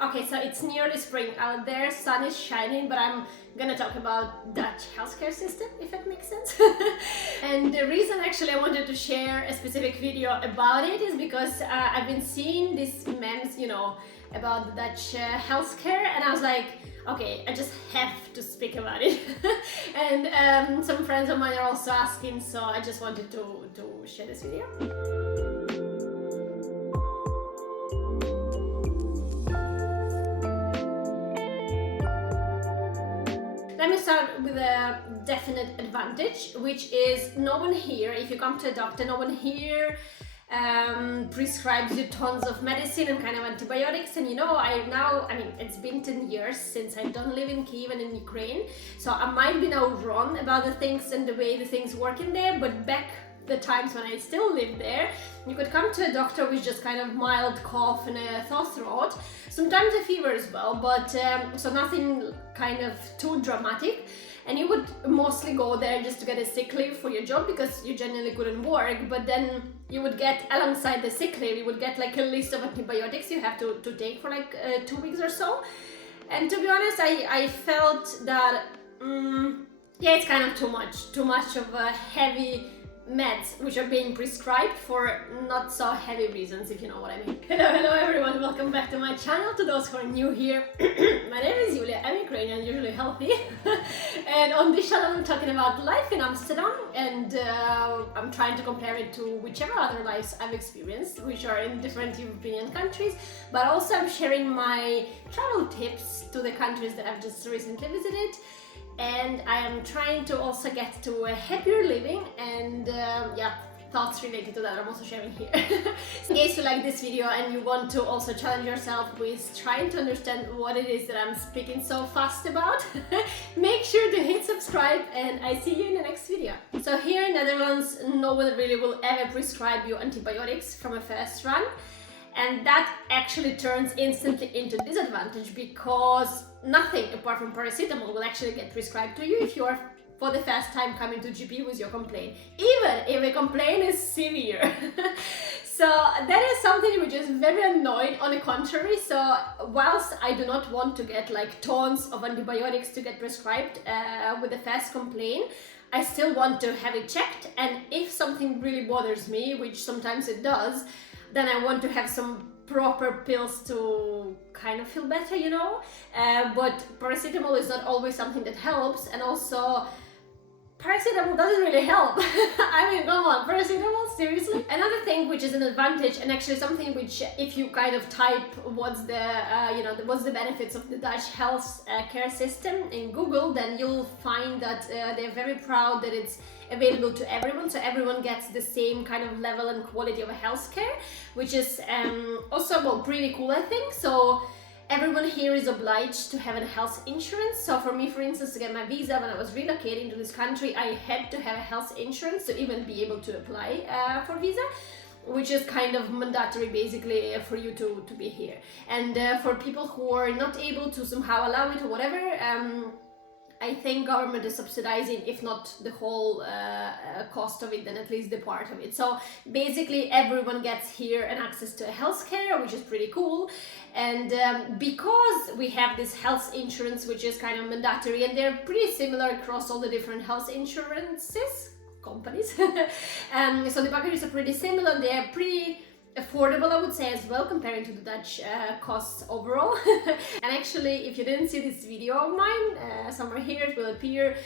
Okay, so it's nearly spring out there, sun is shining, but I'm gonna talk about Dutch healthcare system, if that makes sense. And the reason actually I wanted to share a specific video about it is because I've been seeing these memes, you know, about the Dutch healthcare, and I was like, okay, I just have to speak about it. And some friends of mine are also asking, so I just wanted to share this video. Let me start with a definite advantage, which is no one here, if you come to a doctor, no one here prescribes you tons of medicine and kind of antibiotics. And you know, I mean, it's been 10 years since I don't live in Kyiv and in Ukraine, so I might be now wrong about the things and the way the things work in there, but back the times when I still lived there, you could come to a doctor with just kind of mild cough and a sore throat, sometimes a fever as well, but so nothing kind of too dramatic, and you would mostly go there just to get a sick leave for your job because you genuinely couldn't work. But then you would get, alongside the sick leave, you would get like a list of antibiotics you have to take for like 2 weeks or so. And to be honest, I felt that yeah, it's kind of too much of a heavy meds which are being prescribed for not so heavy reasons, if you know what I mean. Hello everyone, welcome back to my channel. To those who are new here, my name is Iuliia, I'm Ukrainian, usually healthy. And on this channel I'm talking about life in Amsterdam, and I'm trying to compare it to whichever other lives I've experienced, which are in different European countries, but also I'm sharing my travel tips to the countries that I've just recently visited. And I am trying to also get to a happier living, and yeah, thoughts related to that I'm also sharing here. In case you like this video and you want to also challenge yourself with trying to understand what it is that I'm speaking so fast about, make sure to hit subscribe, and I see you in the next video. So here in Netherlands, no one really will ever prescribe you antibiotics from a first run. And that actually turns instantly into disadvantage, because nothing apart from paracetamol will actually get prescribed to you if you are for the first time coming to GP with your complaint, even if the complaint is severe. So that is something which is very annoying. On the contrary, so whilst I do not want to get like tons of antibiotics to get prescribed with the first complaint, I still want to have it checked, and if something really bothers me, which sometimes it does, then I want to have some proper pills to kind of feel better, you know. But paracetamol is not always something that helps, and also paracetamol doesn't really help. I mean, come on, paracetamol, seriously? Another thing which is an advantage, and actually something which, if you kind of type what's the what's the benefits of the Dutch health care system in Google, then you'll find that they're very proud that it's available to everyone, so everyone gets the same kind of level and quality of a healthcare, which is also, well, pretty cool, I think. So everyone here is obliged to have a health insurance. So for me, for instance, to get my visa when I was relocating to this country, I had to have a health insurance to even be able to apply for visa, which is kind of mandatory basically for you to be here. And for people who are not able to somehow allow it or whatever, I think government is subsidizing, if not the whole cost of it, then at least the part of it. So basically everyone gets here an access to healthcare, which is pretty cool. And because we have this health insurance, which is kind of mandatory, and they're pretty similar across all the different health insurances companies. So the packages are pretty similar, and they're pretty affordable, I would say, as well, comparing to the Dutch costs overall. And actually, if you didn't see this video of mine, somewhere here it will appear,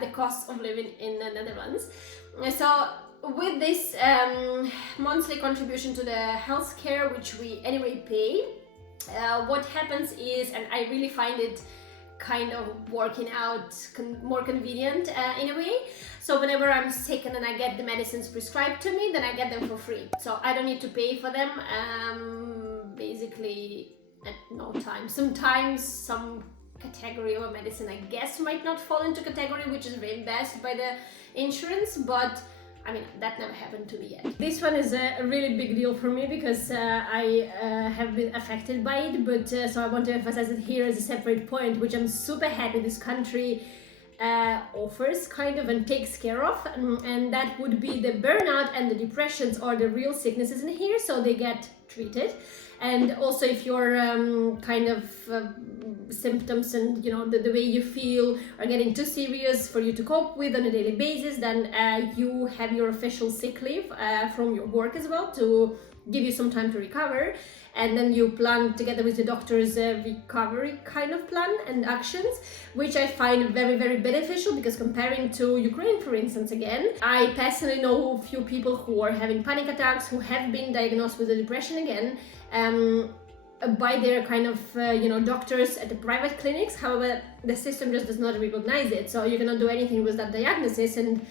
the cost of living in the Netherlands. So with this monthly contribution to the healthcare, which we anyway pay, what happens is, and I really find it kind of working out more convenient in a way. So whenever I'm sick and then I get the medicines prescribed to me, then I get them for free. So I don't need to pay for them, basically at no time. Sometimes some category of a medicine, I guess, might not fall into category which is reimbursed by the insurance, but I mean, that never happened to me yet. This one is a really big deal for me because I have been affected by it, but so I want to emphasize it here as a separate point, which I'm super happy this country offers kind of and takes care of, and that would be the burnout and the depressions or the real sicknesses in here, so they get treated. And also if your kind of symptoms and the way you feel are getting too serious for you to cope with on a daily basis, then you have your official sick leave from your work as well to give you some time to recover. And then you plan together with the doctor's recovery kind of plan and actions, which I find very, very beneficial, because comparing to Ukraine, for instance, again, I personally know a few people who are having panic attacks, who have been diagnosed with a depression again, by their kind of doctors at the private clinics. However, the system just does not recognize it, so you cannot do anything with that diagnosis, and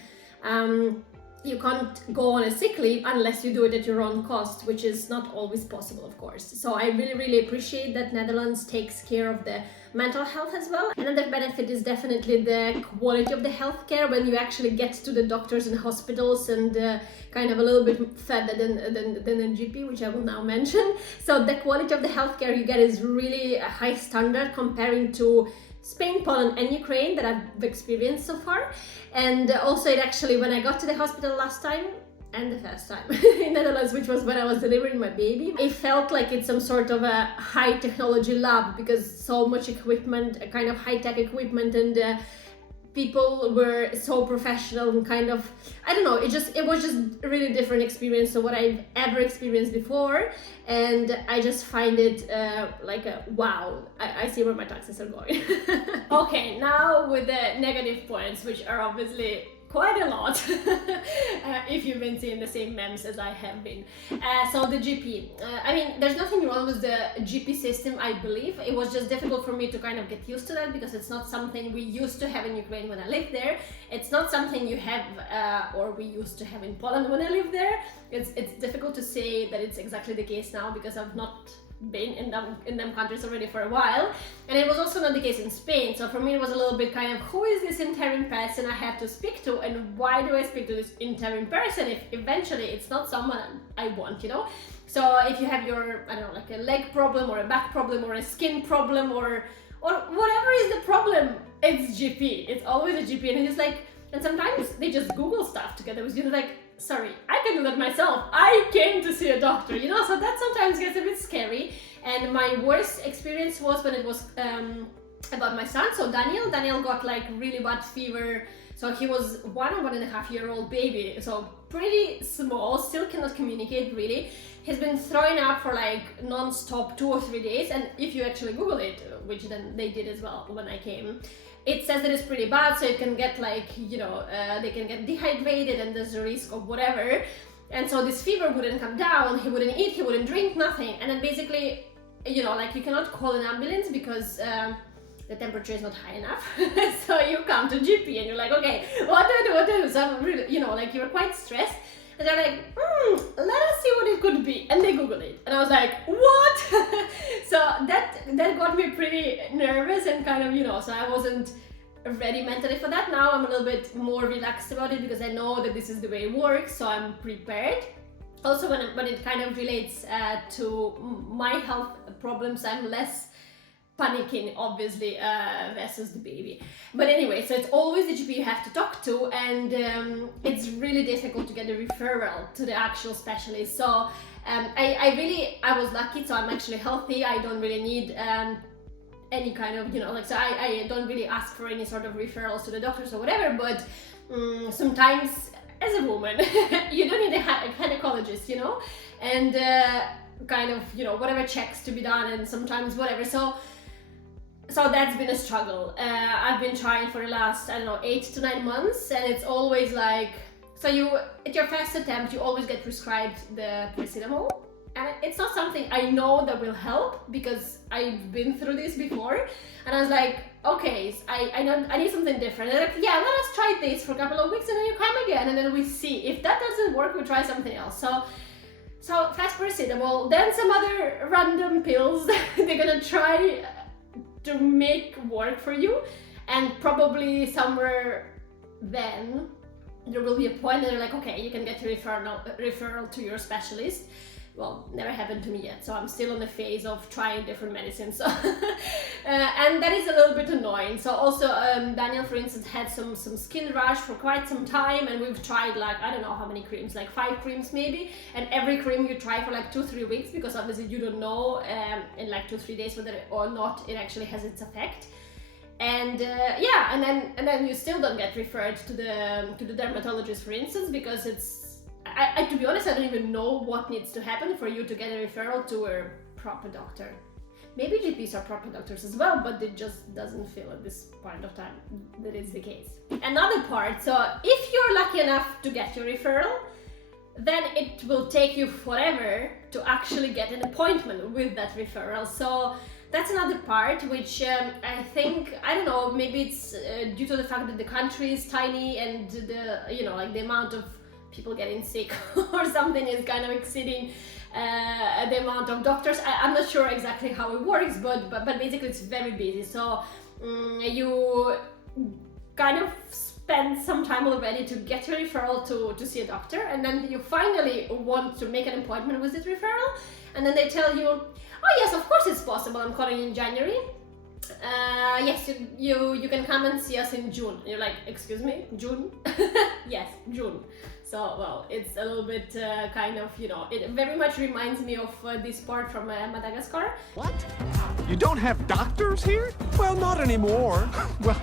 you can't go on a sick leave unless you do it at your own cost, which is not always possible, of course. So I really, really appreciate that Netherlands takes care of the mental health as well. Another benefit is definitely the quality of the healthcare when you actually get to the doctors and hospitals, and kind of a little bit further than a GP, which I will now mention. So the quality of the healthcare you get is really a high standard comparing to Spain, Poland and Ukraine that I've experienced so far. And also it actually, when I got to the hospital last time and the first time in Netherlands, which was when I was delivering my baby, it felt like it's some sort of a high technology lab, because so much equipment, kind of high-tech equipment, and people were so professional and kind of, I don't know, it was just a really different experience to what I've ever experienced before. And I just find it like a wow, I see where my taxes are going. Okay, now with the negative points, which are obviously quite a lot, if you've been seeing the same memes as I have been. So the GP, I mean, there's nothing wrong with the GP system, I believe. It was just difficult for me to kind of get used to that, because it's not something we used to have in Ukraine when I lived there. It's not something you have, or we used to have in Poland when I lived there. It's difficult to say that it's exactly the case now, because I've not been in them countries already for a while, and it was also not the case in Spain. So for me it was a little bit kind of, who is this interim person I have to speak to, and why do I speak to this interim person if eventually it's not someone I want, So if you have your, I don't know, like a leg problem or a back problem or a skin problem or whatever is the problem, it's GP. It's always a GP. And it's like, and sometimes they just Google stuff together with you, like, sorry, I can do that myself. I came to see a doctor, so that sometimes gets a bit scary. And my worst experience was when it was about my son. So Daniel got like really bad fever. So he was 1.5-year-old baby, so pretty small, still cannot communicate really. He's been throwing up for like non-stop 2 or 3 days. And if you actually Google it, which then they did as well when I came, it says that it's pretty bad, so it can get like, they can get dehydrated and there's a risk of whatever. And so this fever wouldn't come down, he wouldn't eat, he wouldn't drink, nothing. And then basically, like you cannot call an ambulance because the temperature is not high enough. So you come to GP and you're like, okay, what do I do? So I'm really, like you're quite stressed. And they're like, let us see what it could be. And they Google it. And I was like, what? So that got me pretty nervous and kind of, so I wasn't ready mentally for that. Now I'm a little bit more relaxed about it because I know that this is the way it works, so I'm prepared. Also, when it kind of relates to my health problems, I'm less panicking, obviously, versus the baby. But anyway, so it's always the GP you have to talk to, and it's really difficult to get a referral to the actual specialist. So I was lucky, so I'm actually healthy. I don't really need any kind of, so I don't really ask for any sort of referrals to the doctors or whatever, but sometimes as a woman, you don't need a gynecologist, and kind of, whatever checks to be done, and sometimes whatever. So that's been a struggle. I've been trying for the last, 8 to 9 months, and it's always like, so at your first attempt, you always get prescribed the paracetamol. And it's not something I know that will help because I've been through this before. And I was like, okay, I need something different. And they're like, yeah, let us try this for a couple of weeks and then you come again and then we see. If that doesn't work, we try something else. So first paracetamol, then some other random pills that they're gonna try to make work for you. And probably somewhere then there will be a point that they're like, okay, you can get a referral to your specialist. well, never happened to me yet, so I'm still in the phase of trying different medicines. So and that is a little bit annoying. So also Daniel, for instance, had some skin rash for quite some time, and we've tried like, I don't know how many creams, like 5 creams maybe, and every cream you try for like 2-3 weeks, because obviously you don't know in like 2-3 days whether or not it actually has its effect. And yeah, and then you still don't get referred to the dermatologist, for instance, because it's, I to be honest, I don't even know what needs to happen for you to get a referral to a proper doctor. Maybe GPs are proper doctors as well, but it just doesn't feel at this point of time that is the case. Another part, so if you're lucky enough to get your referral, then it will take you forever to actually get an appointment with that referral. So that's another part which I think, I don't know, maybe it's due to the fact that the country is tiny and the, you know, like the amount of people getting sick or something is kind of exceeding the amount of doctors. I'm not sure exactly how it works, but basically it's very busy. So you kind of spend some time already to get your referral to see a doctor, and then you finally want to make an appointment with this referral, and then they tell you, oh yes, of course it's possible, I'm calling in January. Yes, you can come and see us in June. And you're like, excuse me, June? Yes, June. So, well, it's a little bit kind of, you know, it very much reminds me of this part from Madagascar. What? You don't have doctors here? Well, not anymore. Well,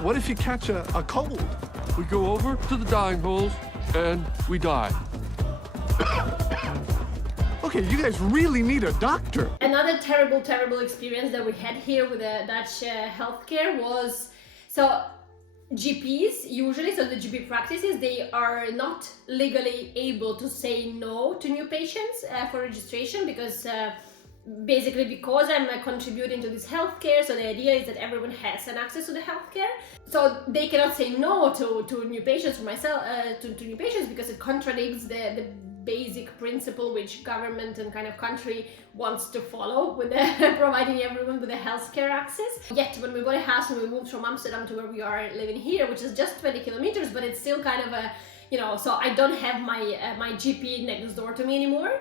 what if you catch a cold? We go over to the dying holes and we die. Okay, you guys really need a doctor. Another terrible experience that we had here with the Dutch healthcare was, so GPs usually, so the GP practices, they are not legally able to say no to new patients for registration, because basically because I'm contributing to this healthcare, so the idea is that everyone has an access to the healthcare. So they cannot say no to new patients, for myself, to new patients, because it contradicts the basic principle which government and kind of country wants to follow with providing everyone with a healthcare access. Yet when we bought a house and we moved from Amsterdam to where we are living here, which is just 20 kilometers, but it's still kind of a, you know, so I don't have my GP next door to me anymore.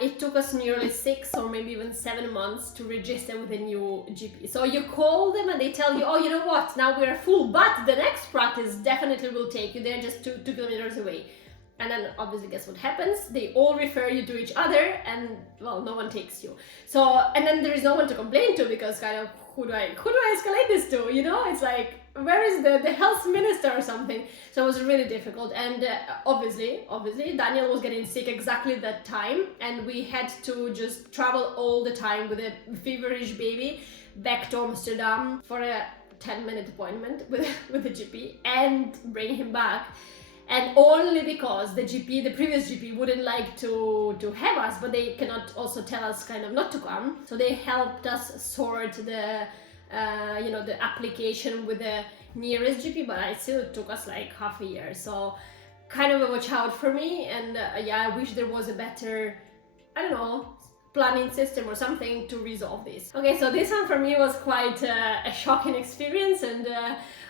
It took us nearly 6 or maybe even 7 months to register with a new GP. So you call them and they tell you, oh, you know what, now we're full, but the next practice definitely will take you there, just 2 kilometers away. And then obviously guess what happens? They all refer you to each other, and well, no one takes you. So, and then there is no one to complain to, because kind of who do I escalate this to? You know, it's like, where is the health minister or something? So it was really difficult. And obviously Daniel was getting sick exactly that time, and we had to just travel all the time with a feverish baby back to Amsterdam for a 10-minute appointment with the GP and bring him back. And only because the previous GP wouldn't like to have us, but they cannot also tell us kind of not to come. So they helped us sort the, you know, the application with the nearest GP, but it still took us like half a year. So kind of a watch out for me. And yeah, I wish there was a better, I don't know, planning system or something to resolve this. Okay, so this one for me was quite a shocking experience. And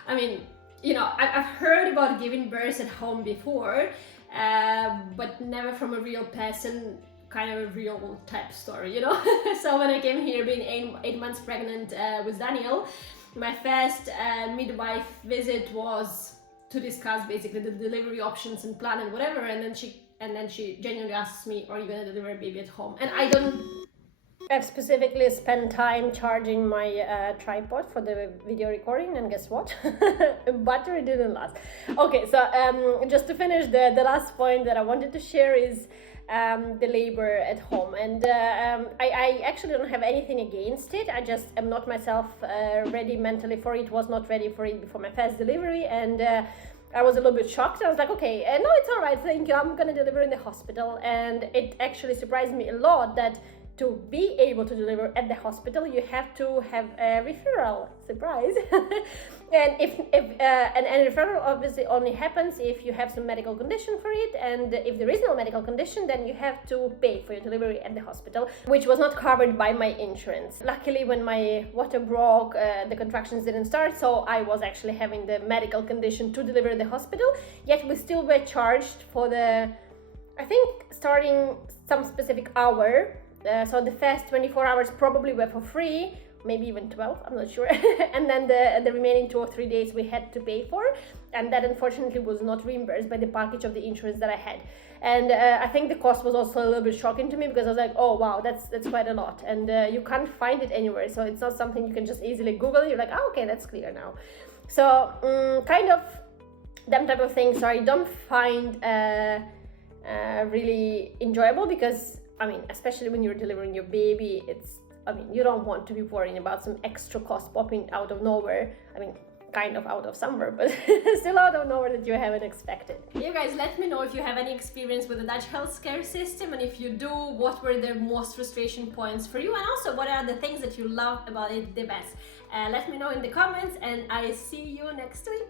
I mean, you know, I've heard about giving birth at home before, but never from a real person, kind of a real type story, you know. So when I came here being 8 months pregnant with Daniel, my first midwife visit was to discuss basically the delivery options and plan and whatever, and then she genuinely asks me, are you gonna deliver a baby at home? And I've specifically spent time charging my tripod for the video recording, and guess what? Battery didn't last. Okay, so just to finish, the last point that I wanted to share is the labor at home. And I actually don't have anything against it. I just am not myself ready mentally for it, was not ready for it before my first delivery, and I was a little bit shocked. I was like, okay, no, it's all right, thank you, I'm gonna deliver in the hospital. And it actually surprised me a lot that to be able to deliver at the hospital, you have to have a referral. Surprise! And if a referral obviously only happens if you have some medical condition for it, and if there is no medical condition, then you have to pay for your delivery at the hospital, which was not covered by my insurance. Luckily, when my water broke, the contractions didn't start, so I was actually having the medical condition to deliver at the hospital, yet we still were charged for the I think starting some specific hour, so the first 24 hours probably were for free, maybe even 12, I'm not sure. And then the remaining 2 or 3 days we had to pay for, and that unfortunately was not reimbursed by the package of the insurance that I had. And I think the cost was also a little bit shocking to me, because I was like, oh wow, that's quite a lot, and you can't find it anywhere, so it's not something you can just easily Google. You're like, oh, okay, that's clear now. So kind of them type of things I don't find really enjoyable, because I mean, especially when you're delivering your baby, you don't want to be worrying about some extra cost popping out of nowhere. I mean, kind of out of somewhere, but still out of nowhere that you haven't expected. You guys, let me know if you have any experience with the Dutch healthcare system, and if you do, what were the most frustration points for you, and also what are the things that you love about it the best. Let me know in the comments, and I see you next week.